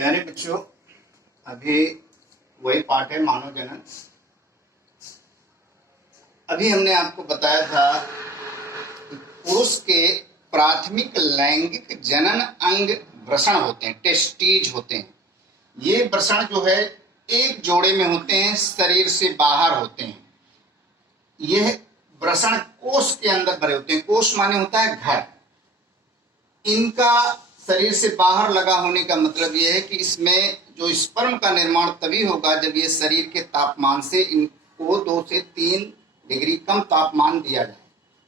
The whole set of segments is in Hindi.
प्यारे बच्चों, अभी वही पाठ है मानव जनन। अभी हमने आपको बताया था कि पुरुष के प्राथमिक लैंगिक जनन अंग वृषण होते हैं, टेस्टीज होते हैं। ये वृषण जो है एक जोड़े में होते हैं, शरीर से बाहर होते हैं। यह वृषण कोश के अंदर भरे होते हैं। कोश माने होता है घर। इनका शरीर से बाहर लगा होने का मतलब यह है कि इसमें जो स्पर्म का निर्माण तभी होगा जब ये शरीर के तापमान से इनको 2 से 3 डिग्री कम तापमान दिया जाए।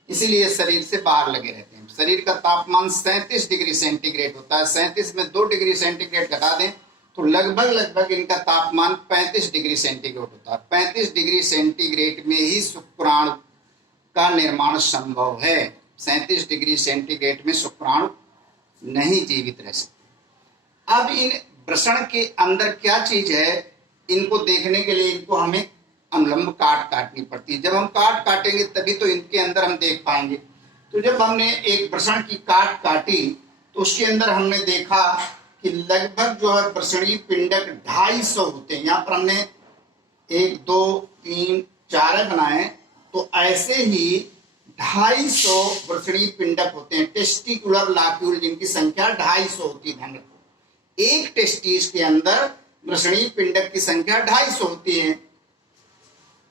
इसीलिए शरीर से बाहर लगे रहते हैं। शरीर का तापमान 37 डिग्री सेंटीग्रेड होता है। 37 में 2 डिग्री सेंटीग्रेड घटा दें तो लगभग इनका तापमान 35 डिग्री सेंटीग्रेड होता है। 35 डिग्री सेंटीग्रेड में ही शुक्राणु का निर्माण संभव है। 37 डिग्री सेंटीग्रेड में शुक्राणु नहीं जीवित रह सकते। अब इन वृषण के अंदर क्या चीज है, इनको देखने के लिए इनको हमें अनुलंब काट काटनी पड़ती है। जब हम काट काटेंगे तभी तो इनके अंदर हम देख पाएंगे। तो जब हमने एक वृषण की काट काटी तो उसके अंदर हमने देखा कि लगभग जो है वृषणीय पिंडक 250 होते हैं। यहाँ पर हमने 1 2 3 4 बनाए, तो ऐसे ही 250 वृषणीय पिंडक होते हैं। टेस्टिकुलर लाक्यूल जिनकी संख्या 250 होती है। ध्यान रखो, एक टेस्टिस के अंदर वृषणीय पिंडक की संख्या 250 होती है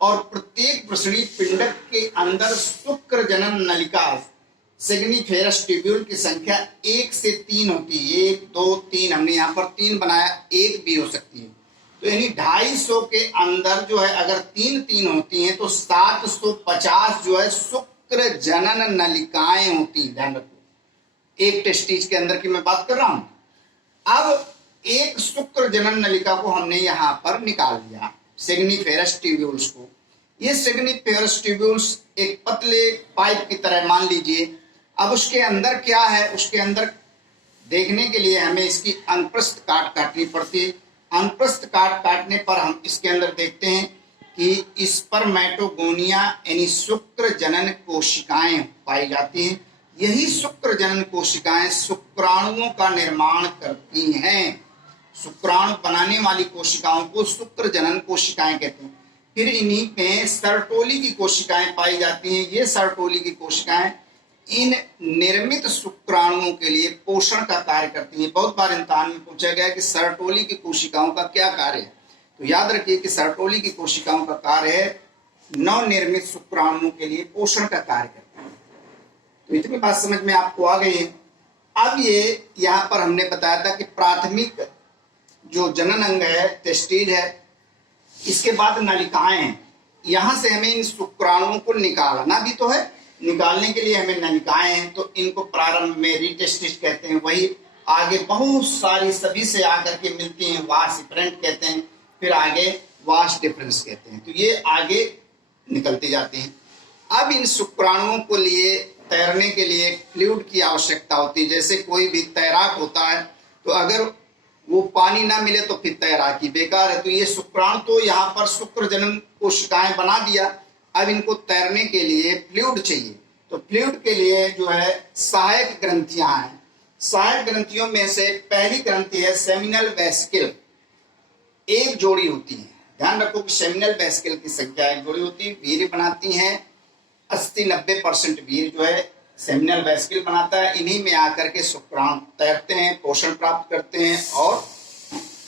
और प्रत्येक वृषणीय पिंडक के अंदर शुक्र जनन नलिका सेग्निफेरस ट्यूब्यूल की संख्या 1 से 3 होती है। 1 2 3 हमने यहाँ पर 3 बनाया, 1 भी हो सकती है। तो यानी 250 के अंदर जो है अगर 3 होती हैं तो 750 जो है शुक्र जनन नलिकाएं होती है। ध्यान रखो, एक टेस्टिस के अंदर की मैं बात कर रहा हूं। अब एक शुक्र जनन नलिका को हमने यहां पर निकाल दिया, सेग्निफेरस ट्यूब्यूल्स को। ये सेग्निफेरस ट्यूब्यूल्स एक पतले पाइप की तरह मान लीजिए। अब उसके अंदर क्या है, उसके अंदर देखने के लिए हमें इसकी अनुप्रस्थ काट काटनी पड़ती है। अनुप्रस्थ काट काटने पर हम इसके अंदर देखते हैं कि स्पर्मेटोगोनिया यानी शुक्र जनन कोशिकाएं पाई जाती हैं। यही शुक्र जनन कोशिकाएं शुक्राणुओं का निर्माण करती हैं। शुक्राणु बनाने वाली कोशिकाओं को शुक्र जनन कोशिकाएं कहते हैं। फिर इन्हीं में सर्टोली की कोशिकाएं पाई जाती हैं। ये सर्टोली की कोशिकाएं इन निर्मित शुक्राणुओं के लिए पोषण का कार्य करती हैं। बहुत बार इम्तिहान में पूछा गया कि सर्टोली की कोशिकाओं का क्या कार्य है, तो याद रखिए कि सर्टोली की कोशिकाओं का कार्य है नवनिर्मित शुक्राणुओं के लिए पोषण का कार्य करती है। तो इतनी बात समझ में आपको आ गई है। अब ये यहाँ पर हमने बताया था कि प्राथमिक जो जनन अंग है टेस्टिज है, इसके बाद नलिकाएं हैं। यहां से हमें इन शुक्राणुओं को निकालना भी तो है। निकालने के लिए हमें नलिकाएं हैं, तो इनको प्रारंभ में रीटेस्टिज कहते हैं। वही आगे बहुत सारी सभी से आकर के मिलती हैं, वास इफरेंट कहते हैं। फिर आगे वास डिफरेंस कहते हैं। तो ये आगे निकलते जाते हैं। अब इन शुक्राणुओं को लिए तैरने के लिए फ्लूइड की आवश्यकता होती है। जैसे कोई भी तैराक होता है, तो अगर वो पानी ना मिले तो फिर तैराकी बेकार है। तो ये शुक्राणु तो यहाँ पर शुक्र जनन कोशिकाएं बना दिया। अब इनको तैरने के लिए फ्लूइड चाहिए। तो फ्लूइड के लिए जो है सहायक ग्रंथियां हैं। सहायक ग्रंथियों में से पहली ग्रंथि है सेमिनल वेसिकल। एक जोड़ी होती है। ध्यान रखो कि सेमिनल वेसिकल की संख्या एक जोड़ी होती है। वीर्य बनाती है। 80-90% वीर्य जो है सेमिनल वेसिकल बनाता है। इन्हीं में आकर के शुक्राणु तैरते हैं, पोषण प्राप्त करते हैं और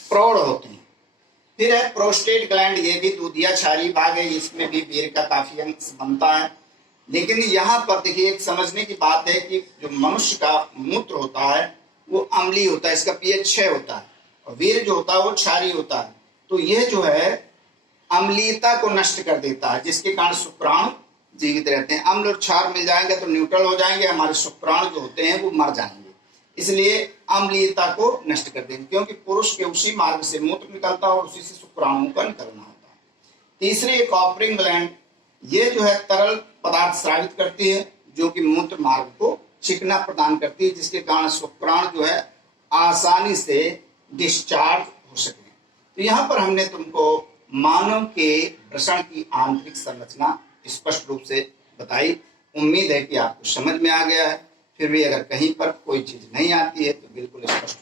प्रौढ़ होते हैं। फिर है प्रोस्टेट ग्लैंड। ये भी दूधिया क्षारीय भाग है। इसमें भी वीर्य का काफी अंश बनता है। लेकिन यहाँ पर देखिए एक समझने की बात है कि जो मनुष्य का मूत्र होता है वो अम्लीय होता है। इसका पीएच 6 होता है और वीर्य जो होता है वो क्षारीय होता है। तो यह जो है अम्लीयता को नष्ट कर देता है, जिसके कारण शुक्राणु जीवित रहते हैं। अम्ल और क्षार मिल जाएंगे तो न्यूट्रल हो जाएंगे, हमारे शुक्राणु जो होते हैं वो मर जाएंगे। इसलिए अम्लीयता को नष्ट कर देंगे, क्योंकि पुरुष के उसी मार्ग से मूत्र निकलता है और उसी से शुक्राणुओं का निकलना होता है। तीसरी एक ऑफरिंग ग्लैंड। ये जो है तरल पदार्थ स्रावित करती है, जो कि मूत्र मार्ग को चिकना प्रदान करती है, जिसके कारण शुक्राणु जो है आसानी से डिस्चार्ज हो सके। तो यहाँ पर हमने तुमको मानव के वृषण की आंतरिक संरचना स्पष्ट रूप से बताई। उम्मीद है कि आपको समझ में आ गया है। फिर भी अगर कहीं पर कोई चीज नहीं आती है तो बिल्कुल स्पष्ट